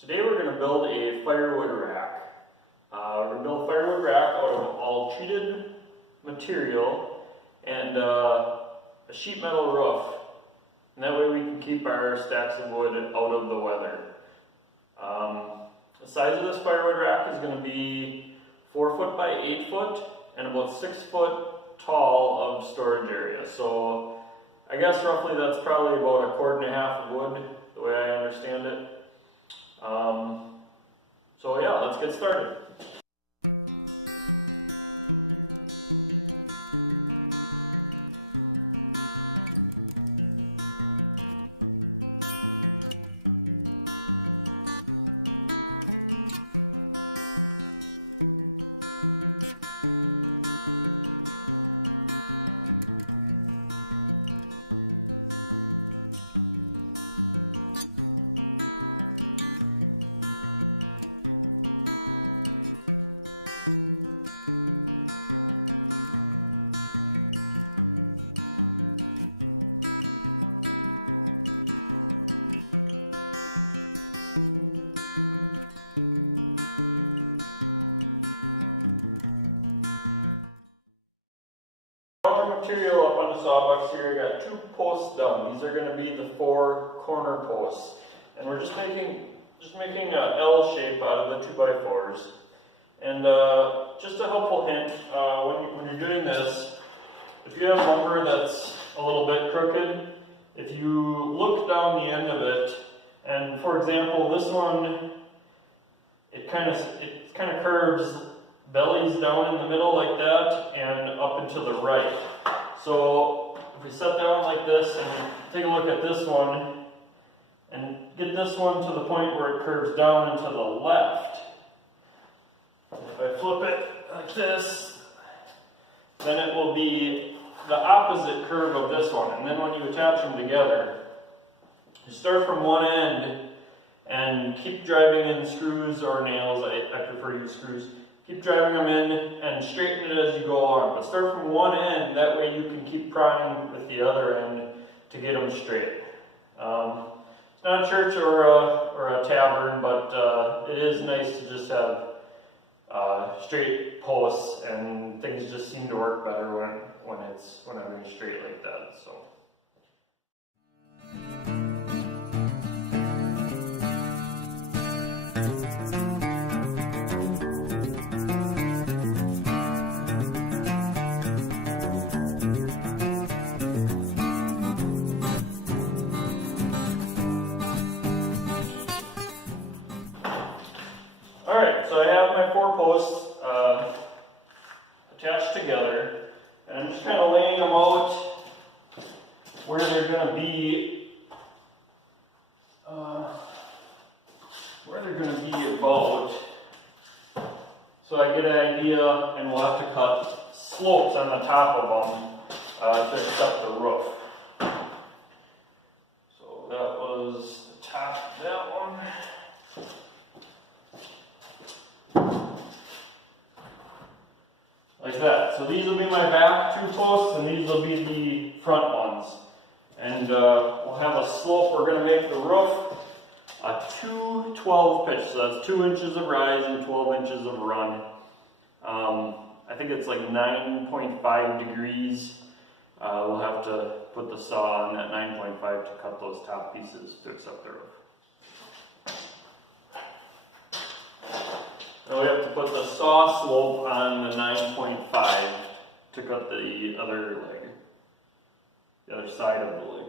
Today we're going to build a firewood rack. We're going to build a firewood rack out of all treated material and a sheet metal roof. And that way we can keep our stacks of wood out of the weather. The size of this firewood rack is going to be 4 foot by 8 foot and about 6 foot tall of storage area. So I guess roughly that's probably about 1.5 cords of wood, the way I understand it. So yeah, let's get started. Material up on the sawbucks here. I got 2 posts done. These are going to be the 4 corner posts, and we're just making an L shape out of the 2x4s. And just a helpful hint: when you're doing this, if you have lumber that's a little bit crooked, if you look down the end of it, and for example, this one, it kind of curves, bellies down in the middle like that, and up and to the right. So if we set down like this and take a look at this one, and get this one to the point where it curves down and to the left. If I flip it like this, then it will be the opposite curve of this one. And then when you attach them together, you start from one end and keep driving in screws or nails. I prefer to use screws. Keep driving them in and straighten it as you go along. But start from one end, that way you can keep prying with the other end to get them straight. It's not a church or a tavern, but it is nice to just have straight posts, and things just seem to work better when everything's straight like that. So. Alright, so I have my 4 posts attached together, and I'm just kind of laying them out where they're going to be, about, so I get an idea, and we'll have to cut slopes on the top of them to accept the roof. So that was the top of that one. Like that. So these will be my back 2 posts, and these will be the front ones. And we'll have a slope. We're going to make the roof a 2-12 pitch. So that's 2 inches of rise and 12 inches of run. I think it's like 9.5 degrees. We'll have to put the saw on that 9.5 to cut those top pieces to accept the roof. Now we have to put the saw slope on the 9.5 to cut the other leg, the other side of the leg.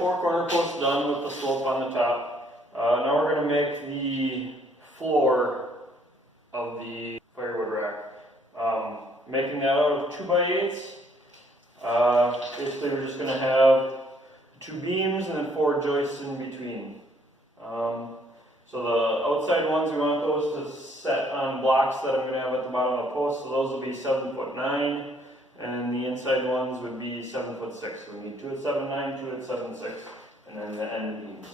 4 corner posts done with the slope on the top. Now we're going to make the floor of the firewood rack. Making that out of 2x8s. Basically we're just going to have 2 beams and then 4 joists in between. So the outside ones, we want those to set on blocks that I'm going to have at the bottom of the post. So those will be 7'9", and the inside ones would be 7'6". So we need 2 at 7'9", 2 at 7'6", and then the end beams.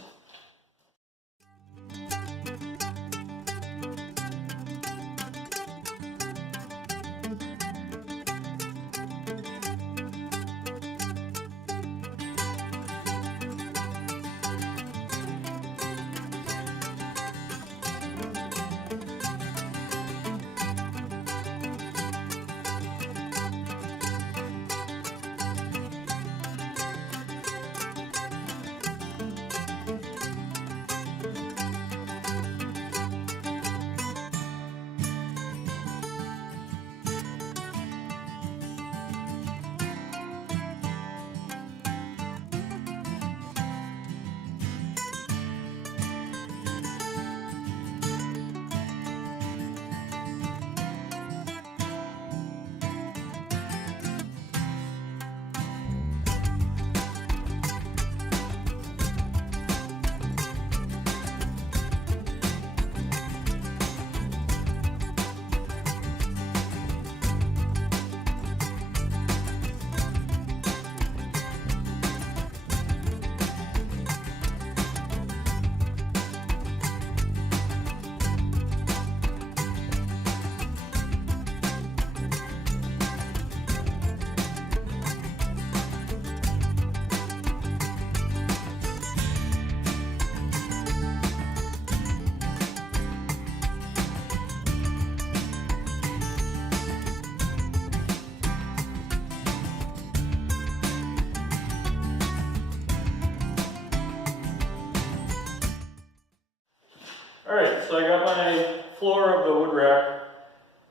Alright, so I got my floor of the wood rack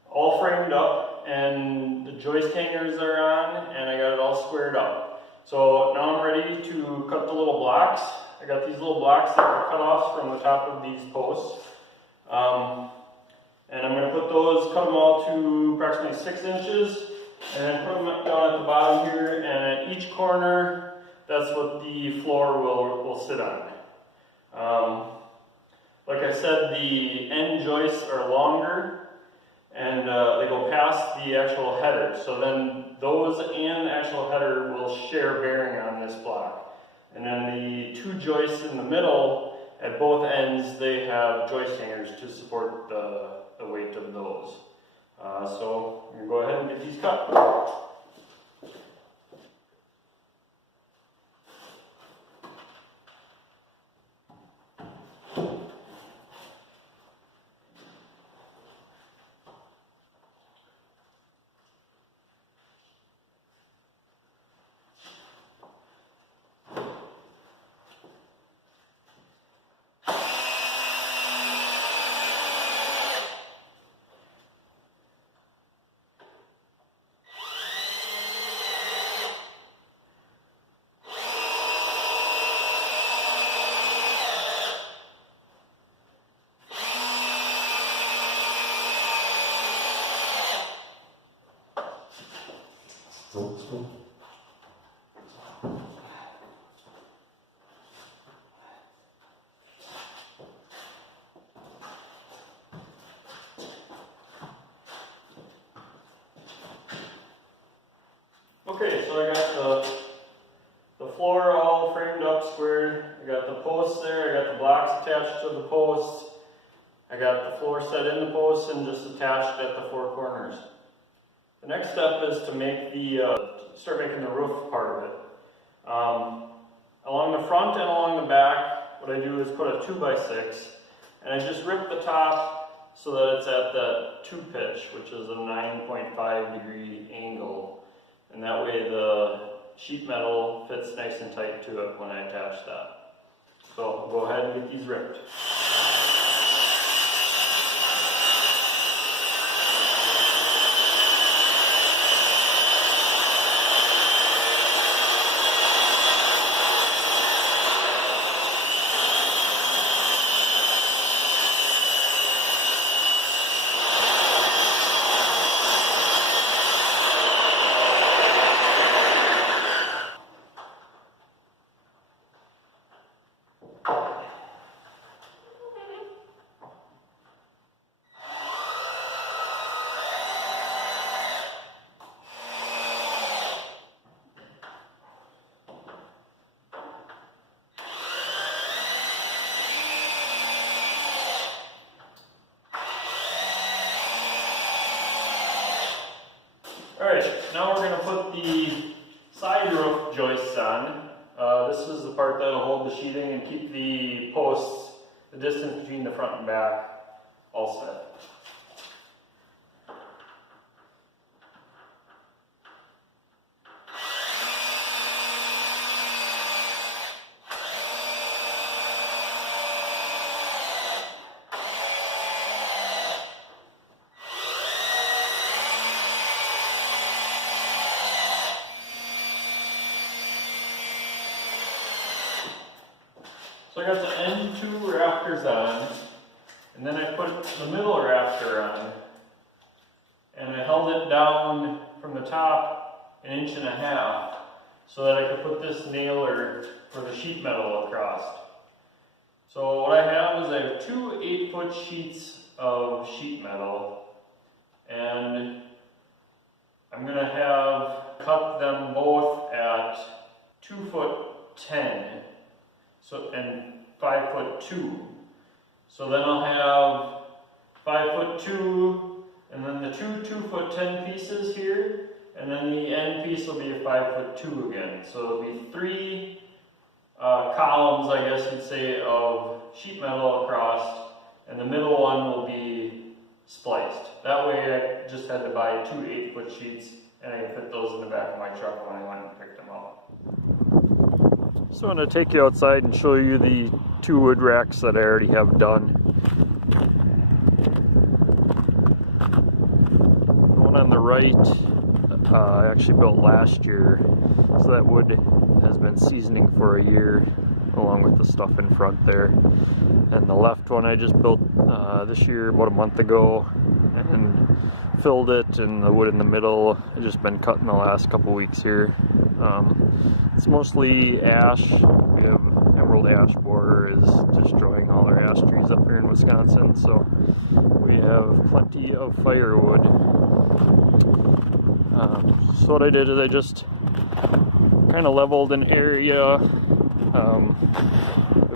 all framed up, and the joist hangers are on, and I got it all squared up. So now I'm ready to cut the little blocks. I got these little blocks that are cut off from the top of these posts. And I'm going to cut them all to approximately 6 inches, and then put them down at the bottom here, and at each corner, that's what the floor will sit on. Like I said, the end joists are longer, and they go past the actual header. So then those and the actual header will share bearing on this block. And then the 2 joists in the middle, at both ends, they have joist hangers to support the weight of those. So I'm going to go ahead and get these cut. Okay, so I got the floor all framed up, squared. I got the posts there, I got the blocks attached to the posts. I got the floor set in the posts and just attached at the 4 corners. The next step is to make start making the roof part of it. Along the front and along the back, what I do is put a 2x6, and I just rip the top so that it's at that 2 pitch, which is a 9.5 degree angle. And that way the sheet metal fits nice and tight to it when I attach that. So I'll go ahead and get these ripped. Alright, now we're going to put the side roof joists on. This is the part that will hold the sheeting and keep the posts, the distance between the front and back, all set. So I got the end two rafters on, and then I put the middle rafter on, and I held it down from the top 1.5 inches so that I could put this nailer for the sheet metal across. So what I have is I have two 8-foot sheets of sheet metal, and I'm going to have cut them both at 2'10". So, and 5'2". So then I'll have 5'2", and then the two 2'10" pieces here, and then the end piece will be a 5'2" again. So it'll be 3 columns, I guess you'd say, of sheet metal across, and the middle one will be spliced. That way I just had to buy 2 8-foot sheets, and I could fit those in the back of my truck when I went and picked them up. So I'm going to take you outside and show you the 2 wood racks that I already have done. The one on the right I actually built last year, so that wood has been seasoning for a year along with the stuff in front there. And the left one I just built this year about a month ago and filled it, and the wood in the middle I've just been cutting the last couple weeks here. It's mostly ash. We have emerald ash borer is destroying all our ash trees up here in Wisconsin, so we have plenty of firewood. So what I did is I just kind of leveled an area,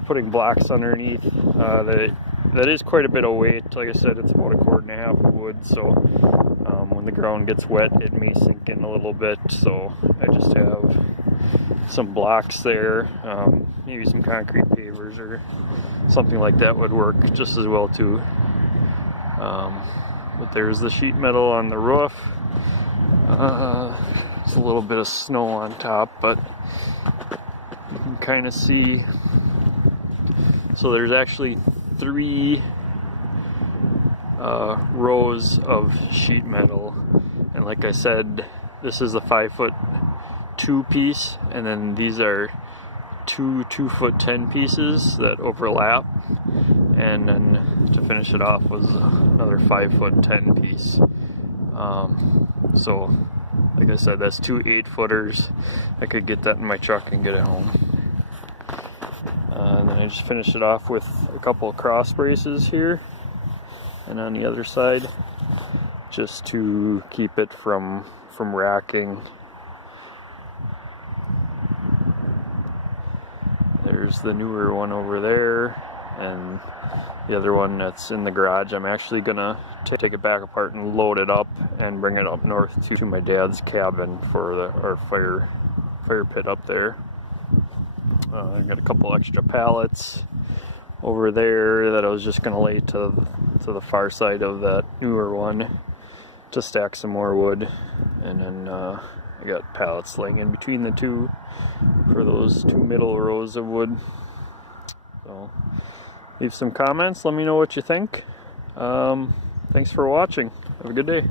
putting blocks underneath. That is quite a bit of weight. Like I said, it's about 1.5 cords of wood, so when the ground gets wet it may sink in a little bit, so I just have some blocks there. Maybe some concrete pavers or something like that would work just as well too. But there's the sheet metal on the roof. It's a little bit of snow on top, but you can kind of see. So there's actually 3 rows of sheet metal, and like I said, this is a 5'2" piece, and then these are 2 2'10" pieces that overlap, and then to finish it off was another 5'10" piece. So like I said, that's 2 8-footers. I could get that in my truck and get it home. And then I just finished it off with a couple of cross braces here and on the other side, just to keep it from racking. There's the newer one over there, and the other one that's in the garage. I'm actually gonna take it back apart and load it up and bring it up north to my dad's cabin for our fire pit up there. I got a couple extra pallets over there that I was just gonna lay to the far side of that newer one to stack some more wood, and then I got pallets laying in between the two for those 2 middle rows of wood. So leave some comments, let me know what you think. Thanks for watching. Have a good day.